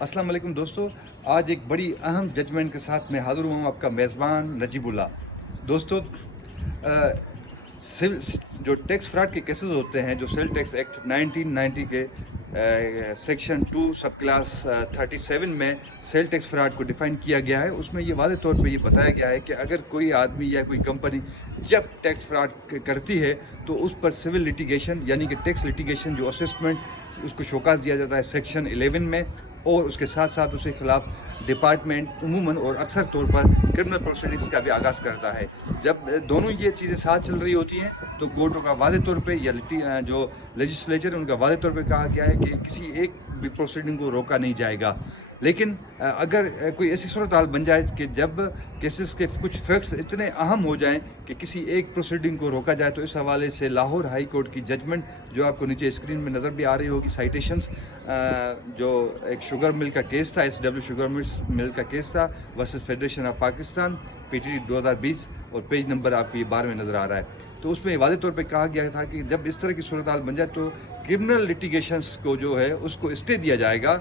السلام علیکم دوستو، آج ایک بڑی اہم ججمنٹ کے ساتھ میں حاضر ہوا ہوں، آپ کا میزبان نجیب اللہ۔ دوستو، جو ٹیکس فراڈ کے کیسز ہوتے ہیں، جو سیل ٹیکس ایکٹ 1990 کے سیکشن 2 سب کلاس 37 میں سیل ٹیکس فراڈ کو ڈیفائن کیا گیا ہے، اس میں یہ واضح طور پہ یہ بتایا گیا ہے کہ اگر کوئی آدمی یا کوئی کمپنی جب ٹیکس فراڈ کرتی ہے تو اس پر سول لٹیگیشن یعنی کہ ٹیکس لٹیگیشن جو اسسمنٹ اس کو شوکاز دیا جاتا ہے سیکشن 11 میں، اور اس کے ساتھ ساتھ اس کے خلاف ڈپارٹمنٹ عموماً اور اکثر طور پر کرمنل پروسیڈنگس کا بھی آغاز کرتا ہے۔ جب دونوں یہ چیزیں ساتھ چل رہی ہوتی ہیں تو کورٹوں کا واضح طور پہ یا جو لیجسلیچر ان کا واضح طور پہ کہا گیا ہے کہ کسی ایک بھی پروسیڈنگ کو روکا نہیں جائے گا۔ لیکن اگر کوئی ایسی صورتحال بن جائے کہ جب کیسز کے کچھ فیکٹس اتنے اہم ہو جائیں کہ کسی ایک پروسیڈنگ کو روکا جائے، تو اس حوالے سے لاہور ہائی کورٹ کی ججمنٹ جو آپ کو نیچے اسکرین میں نظر بھی آ رہی ہوگی، سائٹیشنز، جو ایک شوگر مل کا کیس تھا، ایس ڈبلیو شوگر مل کا کیس تھا versus federation of Pakistan, P T D 2020، اور پیج نمبر آپ کو یہ 12 میں نظر آ رہا ہے۔ تو اس میں واضح طور پہ کہا گیا تھا کہ جب اس طرح کی صورتحال بن جائے تو کرمنل لٹیگیشنز کو جو ہے اس کو اسٹے دیا جائے گا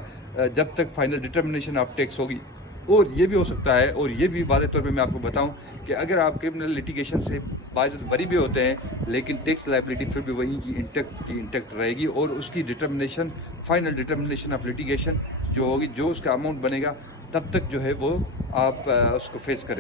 جب تک فائنل ڈٹرمنیشن آف ٹیکس ہوگی۔ اور یہ بھی ہو سکتا ہے، اور یہ بھی واضح طور پہ میں آپ کو بتاؤں کہ اگر آپ کرمنل لٹیگیشن سے باعزت بری بھی ہوتے ہیں لیکن ٹیکس لائبلٹی پھر بھی وہیں کی انٹیکٹ رہے گی، اور اس کی determination, final determination of litigation جو ہوگی، جو اس کا اماؤنٹ بنے گا، تب تک جو ہے وہ آپ اس کو فیس کریں گے۔